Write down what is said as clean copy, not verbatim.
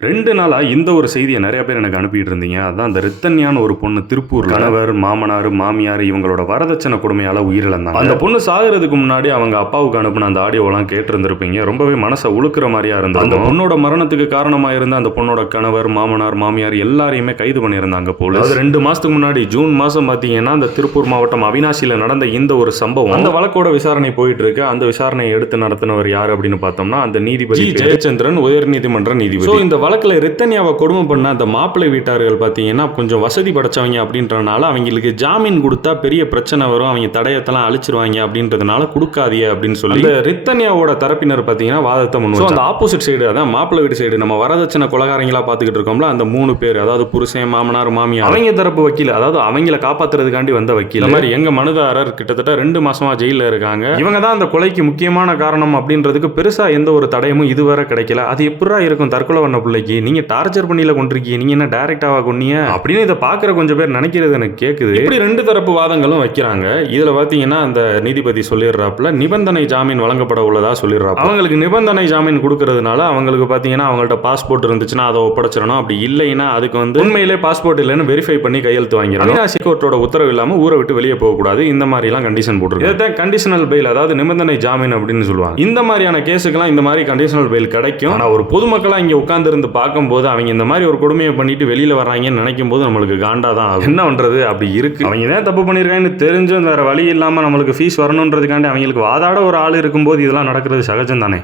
2 நாளா இந்த ஒரு செய்தியை நிறைய பேர் எனக்கு அனுப்பிட்டு இருந்தீங்க. அதான் அந்த ரித்தன்யான்னு ஒரு பொண்ணு திருப்பூர் கணவர், மாமனார், மாமியார் இவங்களோட வரதட்சணை கொடுமையால உயிரிழந்தாங்க. அந்த பொண்ணு சாகிறதுக்கு முன்னாடி அவங்க அப்பாவுக்கு அனுப்பின அந்த ஆடியோலாம் கேட்டிருந்திருப்பீங்க. ரொம்பவே மனசை உழுக்கிற மாதிரியா இருந்தது. அந்த பொண்ணோட மரணத்துக்கு காரணமா இருந்த அந்த பொண்ணோட கணவர், மாமனார், மாமியார் எல்லாரையுமே கைது பண்ணியிருந்தாங்க போல. அது 2 மாசத்துக்கு முன்னாடி ஜூன் மாசம் பாத்தீங்கன்னா அந்த திருப்பூர் மாவட்டம் அவினாசியில நடந்த இந்த ஒரு சம்பவம். அந்த வழக்கோட விசாரணை போயிட்டு இருக்கு. அந்த விசாரணையை எடுத்து நடத்தினவர் யார் அப்படின்னு பார்த்தோம்னா அந்த நீதிபதி ஜெயச்சந்திரன், உயர் நீதிமன்ற நீதிபதி. இந்த வழக்குல ரித்தன்யாவை கொடுமை பண்ண அந்த மாப்பிள்ளை வீட்டார்கள் பார்த்தீங்கன்னா கொஞ்சம் வசதி படைச்சவங்க அப்படின்றனால அவங்களுக்கு ஜாமீன் கொடுத்தா பெரிய பிரச்சனை வரும், அவங்க தடயத்தெல்லாம் அழிச்சிருவாங்க அப்படின்றதுனால கொடுக்காதீங்க அப்படின்னு சொல்லி இந்த ரித்தன்யாவோட தரப்பினர் பார்த்தீங்கன்னா வாதத்தை முன்வச்சாங்க. அந்த ஆப்போசிட் சைடு, அதான் மாப்பிள்ளை வீட்டு சைடு, நம்ம வரதட்சணை கொலகாரங்களா பார்த்துக்கிட்டு இருக்கோம்ல அந்த 3 பேர், அதாவது புருஷன், மாமனார், மாமியார், அவங்க தரப்பு வக்கீல், அதாவது அவங்களை காப்பாத்துறதுக்காண்டி வந்த வக்கீல். இந்த மாதிரி எங்க மனுதாரர் கிட்டத்தட்ட 2 மாசமா ஜெயில இருக்காங்க. இவங்க தான் அந்த கொலைக்கு முக்கியமான காரணம் அப்படின்றதுக்கு பெருசா எந்த ஒரு தடயமும் இதுவரை கிடைக்கல. அது எப்படா இருக்கும் தற்கொலை பண்ண பிள்ளைக்கு, நீங்க டார்ச்சர் பண்ணில கொண்டிருக்கீங்க, நீங்க என்ன டைரக்டாவா கொன்னீங்க அப்படின்னு இதை பாக்குற கொஞ்சம் பேர் நினைக்கிறது எனக்கு கேக்குது. இப்படி 2 தரப்பு வாதங்களும் வைக்கிறாங்க. இதுல பாத்தீங்கன்னா அந்த நீதிபதி சொல்லிடுறாப்புல நிபந்தனை ஜாமீன் வழங்கப்பட உள்ளதா சொல்லிடுறாங்க. அவங்களுக்கு நிபந்தனை ஜாமீன் கொடுக்கறதுனால அவங்களுக்கு பாத்தீங்கன்னா அவங்கள்ட்ட பாஸ்போர்ட் இருந்துச்சுன்னா அதை ஒப்படைச்சிடணும், அப்படி இல்லைன்னா அதுக்கு உண்மையிலே பாஸ்போர்ட் இல்லைன்னு வெரிஃபை பண்ணி கையெழுத்து வாங்கிடணும். அவினாசி கோர்ட்டோட உத்தரவு இல்லாம ஊரை விட்டு வெளியே போக கூடாது, இந்த மாதிரி எல்லாம் கண்டிஷன் போட்டுருக்கு. இதான் கண்டிஷனல் பெயில், அதாவது நிபந்தனை ஜாமீன் அப்படின்னு சொல்லுவாங்க. இந்த மாதிரியான கேஸுக்கெல்லாம் இந்த மாதிரி கண்டிஷனல் பெயில் கிடைக்கும். ஆனா ஒரு பொதுமக்களா இங்க உட்கார்ந்து இருந்து பார்க்கும்போது அவங்க இந்த மாதிரி ஒரு கொடுமையை பண்ணிட்டு வெளியில வர்றாங்கன்னு நினைக்கும் போது நம்மளுக்கு காண்டாதான் ஆகும். என்ன பண்றது, அப்படி இருக்கு. அவங்க தான் தப்பு பண்ணிருக்காங்கன்னு தெரிஞ்சும் வேற வழி இல்லாம நம்மளுக்கு ஃபீஸ் வரணுன்றதுக்காண்டி அவங்களுக்கு வாதாட ஒரு ஆள் இருக்கும்போது இதெல்லாம் நடக்கிறது சகஜம் தானே.